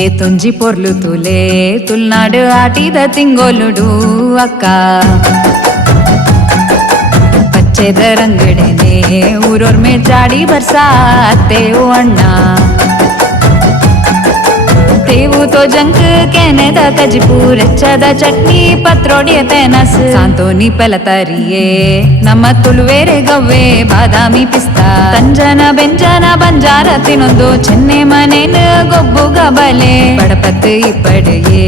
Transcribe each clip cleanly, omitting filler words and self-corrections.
ఏ తుంజి పొర్లు తులే ತುಳುನಾಡು ಆಟಿದ ತಿಂಗೋಲುಡು ಅಕ್ಕ ಪಚ್ಚೆದ ರಂಗಡೆನೆ ಊರೋರ್ ಮೇ ಜಾಡಿ ಬರ್ಸಾತೆ ಓ ಅಣ್ಣ तेवू तो जंक कहने दा कजपूर अच्छा दा चटनी पत्रोड़ी तेनस सांतोनी पलतरिये नम तुलुवेरे गव्वे बादामी पिस्ता तंजन बेंजन बंजार तिनोंदो ಚೆನ್ನೆ ಮನೇನ ಗೊಬ್ಬುಗ ಬಲೆ ಬಡಪತ್ ಇಪ್ಪಡೆಯೇ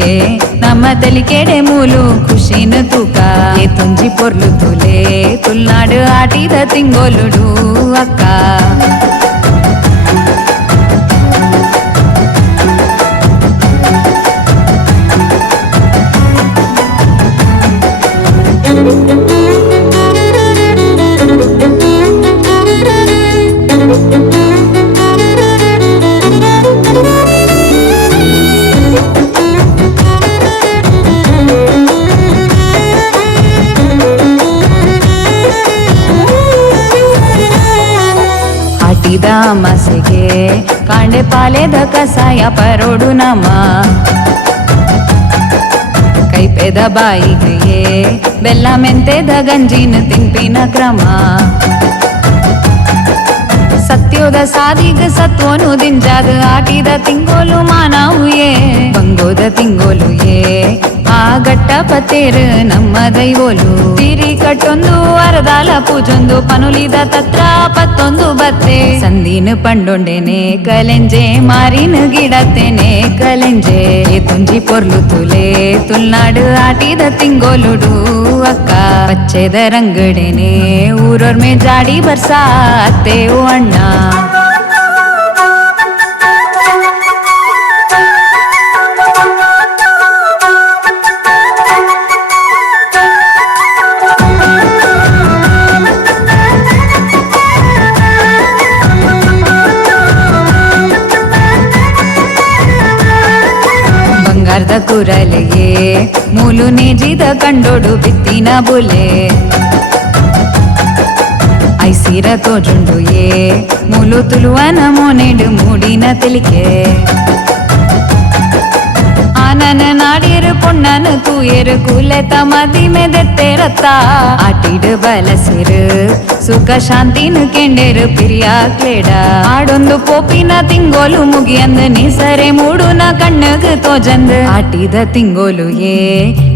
ನಮ್ಮ ತಲಿಕೆಡೆ ಮೂಲು ಖುಷಿನ ತೂಕ ಏ ತುಂಜಿ ಪೊರ್ಲು ತುಲೆ ತುಳುನಾಡು ಆಟಿದ ತಿಂಗೋಲುಡು ಅಕ್ಕ ಮಸೆಗೆ ಕಾಂಡೆ ಪಾಲೆದ ಕಸಾಯ ಪರೋಡು ನಮ ಕೈಪೆದ ಬಾಯಿಗೆ ಬೆಲ್ಲ ಮೆಂತೆದ ಗಂಜಿನ ತಿಂಪಿನ ಕ್ರಮ ಸತ್ಯೋದ ಸಾದಿಗ ಸತ್ವನು ದಿಂಜಾದ ಆಟಿದ ತಿಂಗೋಲು ಮಾನವುಯೇ ಬಂಗೋದ ತಿಂಗೋಲು ಏ ಆ ಗಟ್ಟ ಪತೇರು ನಮ್ಮ ದೈವೋಲು ತಿರಿ ಕಟ್ಟೊಂದು ಅರದಾಲ ಪೂಜೊಂದು ಪನುಲಿದ ತತ್ರ ಪತ್ತೊಂದು ಬತ್ತೆ ಸಂದಿನ ಪಂಡೊಂಡೆನೆ ಕಲೆಂಜೆ ಮಾರಿನ ಗಿಡತ್ತೇನೆ ಕಲೆಂಜೆ ತುಂಜಿ ಪೊರ್ಲು ತುಲೆ ತುಳುನಾಡು ಆಟಿದ ತಿಂಗೋಲುಡು ಅಕ್ಕ ಪಚ್ಚೆದ ರಂಗಡೆನೆ ಊರೋರ್ ಮೇ ಜಾಡಿ ಬರ್ಸಾತೆ ಓ ಅಣ್ಣ ಬಂಗಾರದ ಕುರಲೆಗೆ ಮೂಲು ನೇಜಿದ ಕಂಡೋಡು ಬಿತ್ತಿನ ಬುಲೆ ಐಸಿರ ತೋಜುಂಡು ಏ ಮೂಲು ತುಳುವನ ಮೋನೆಡು ಮೂಡಿನ ತೆಲಿಕೆ ಆನನ ನಾಡಿರು ಪೊಣ್ಣನ ತೂಯರು ಕೂಲೆತ ಮದಿಮೆ ದೆತ್ತೆರತ್ತ ಆಟಿಡು ಬಲಸಿರು ಸುಖ ಶಾಂತಿನ ಕೆಂಡೆರು ಪಿರಿಯ ಕ್ಲೇಡ ಆಡೊಂದು ಪೋಪಿನ ತಿಂಗೋಲು ಮುಗಿಯಂದು ನಿಸರೆ ಮೂಡುನ ಕಣ್ಣಗ ತೋಜಂದು ಆಟಿದ ತಿಂಗೋಲು ಏ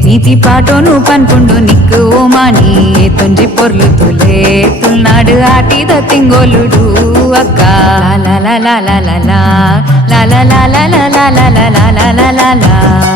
ನೀತಿ ಪಾಟೋನು ಪನ್ಪುಂಡು ನಿಕ್ಕು ಓ ಮಾನಿ ತುಂಜಿ ಪೊರ್ಲು ತುಲೆ ತುಳುನಾಡು ಆಟಿದ ತಿಂಗೋಲುಡು ಅಕ್ಕ ಲ ಲ ಲ ಲ ಲ ಲ ಲ ಲ ಲ ಲ ಲ ಲ ಲ ಲ ಲ ಲ ಲ ಲ